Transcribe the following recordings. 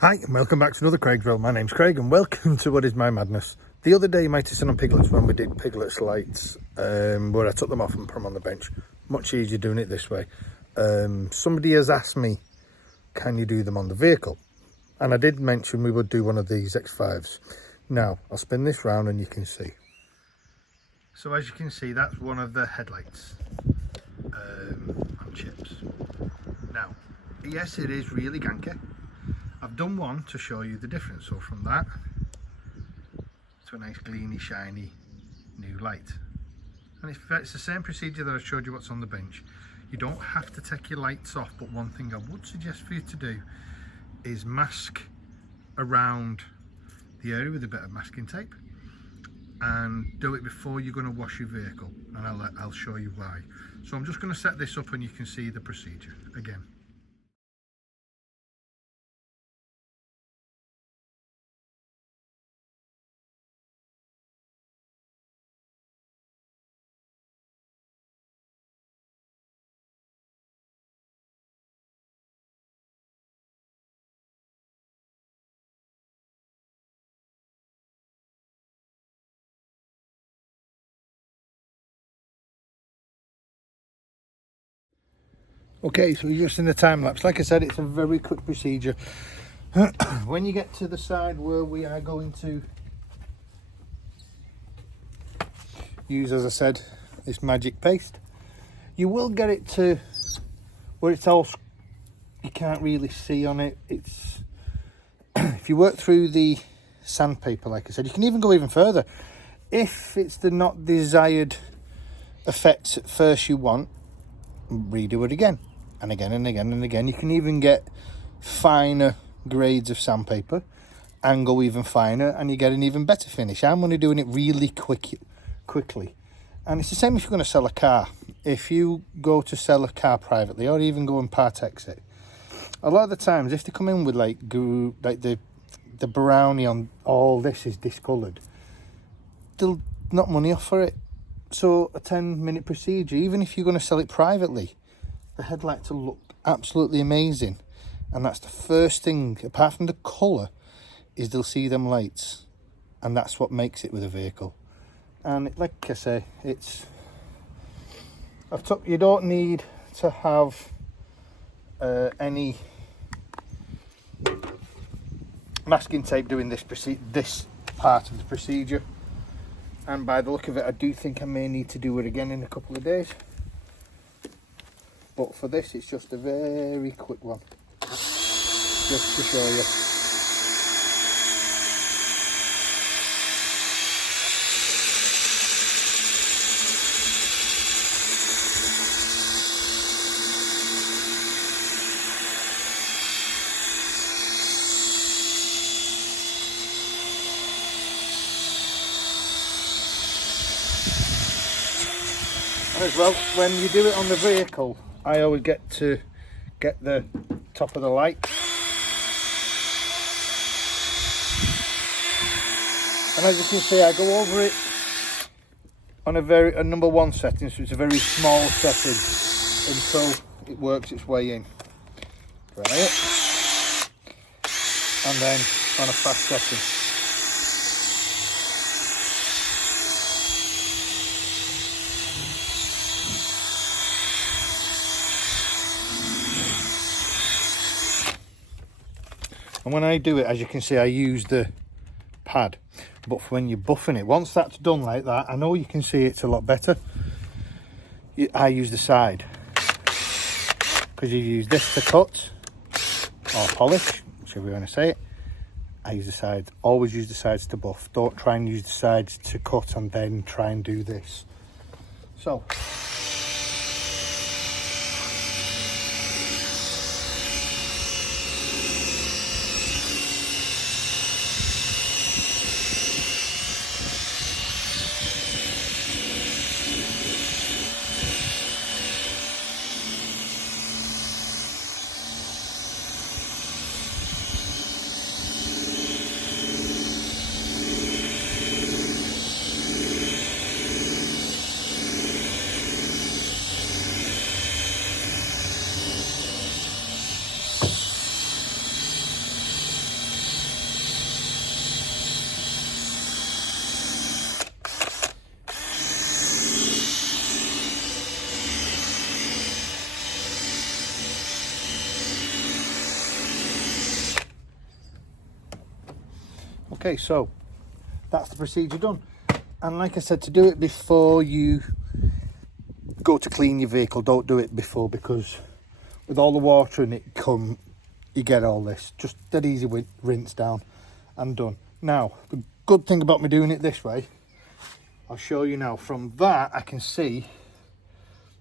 Hi and welcome back to another Craigsville. My name's Craig and welcome to What Is My Madness. The other day you might have seen on Piglets when we did Piglets lights, where I took them off and put them on the bench. Much easier doing it this way. Somebody has asked me, can you do them on the vehicle? And I did mention we would do one of these X5s. Now, I'll spin this round and you can see. So as you can see, that's one of the headlights on chips. Now, yes, it is really ganky. I've done one to show you the difference. So from that to a nice gleamy, shiny new light. And it's the same procedure that I showed you what's on the bench. You don't have to take your lights off, but one thing I would suggest for you to do is mask around the area with a bit of masking tape, and do it before you're going to wash your vehicle, and I'll show you why. So I'm just going to set this up and you can see the procedure again. Okay, so you're just in the time lapse. Like I said, it's a very quick procedure. When you get to the side where we are going to use, as I said, this magic paste, you will get it to where it's all, you can't really see on it. It's if you work through the sandpaper, like I said, you can even go even further. If it's the not desired effects at first you want, redo it again and again and again and again. You can even get finer grades of sandpaper and go even finer, and you get an even better finish. I'm only doing it really quickly, and it's the same if you're going to sell a car. If you go to sell a car privately, or even go and part X it, a lot of the times if they come in with like the brownie on all this is discoloured, they'll knock money off for it. So a 10-minute procedure, even if you're going to sell it privately, the headlights will look absolutely amazing. And that's the first thing, apart from the colour, is they'll see them lights. And that's what makes it with a vehicle. And like I say, you don't need to have any masking tape doing this part of the procedure. And by the look of it, I do think I may need to do it again in a couple of days. But for this, it's just a very quick one, just to show you. As well, when you do it on the vehicle, I always get to get the top of the light, and as you can see, I go over it on a number 1 setting, so it's a very small setting until it works its way in. Try it, and then on a fast setting. And when I do it, as you can see, I use the pad. But when you're buffing it, once that's done like that, I know you can see it's a lot better. I use the side, because you use this to cut or polish, whichever you want to say it. I use the sides. Always use the sides to buff. Don't try and use the sides to cut and then try and do this. So Okay, so that's the procedure done. And like I said, to do it before you go to clean your vehicle, don't do it before, because with all the water in it you get all this. Just dead easy with rinse down and done. Now, the good thing about me doing it this way, I'll show you now. From that, I can see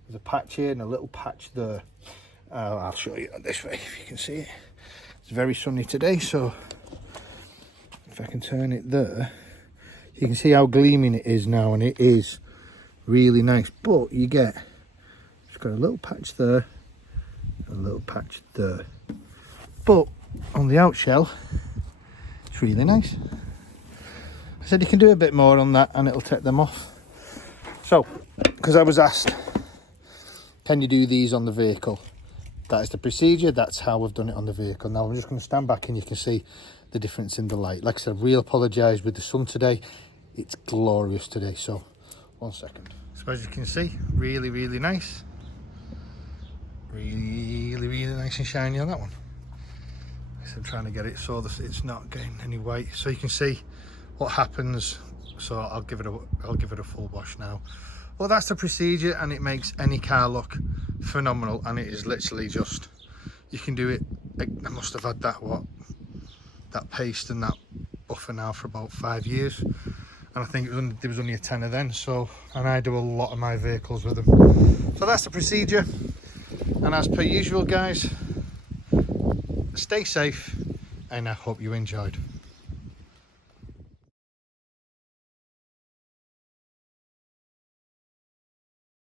there's a patch here and a little patch there. I'll show you this way if you can see it. It's very sunny today, so if I can turn it there, you can see how gleaming it is now, and it is really nice. But you get, it's got a little patch there, a little patch there. But on the outshell, it's really nice. I said you can do a bit more on that and it'll take them off. So, because I was asked, can you do these on the vehicle? That is the procedure. That's how we've done it on the vehicle. Now I'm just going to stand back and you can see the difference in the light. Like I said, I really apologise with the sun today. It's glorious today. So 1 second. So as you can see, really, really nice. Really, really nice and shiny on that one. So I'm trying to get it so that it's not getting any white. So you can see what happens. So I'll give it a full wash now. Well, that's the procedure, and it makes any car look phenomenal. And it is literally just, you can do it. I must have had that paste and that buffer now for about 5 years, and I think there was only a tenner then. So, and I do a lot of my vehicles with them. So that's the procedure, and as per usual, guys, stay safe, and I hope you enjoyed.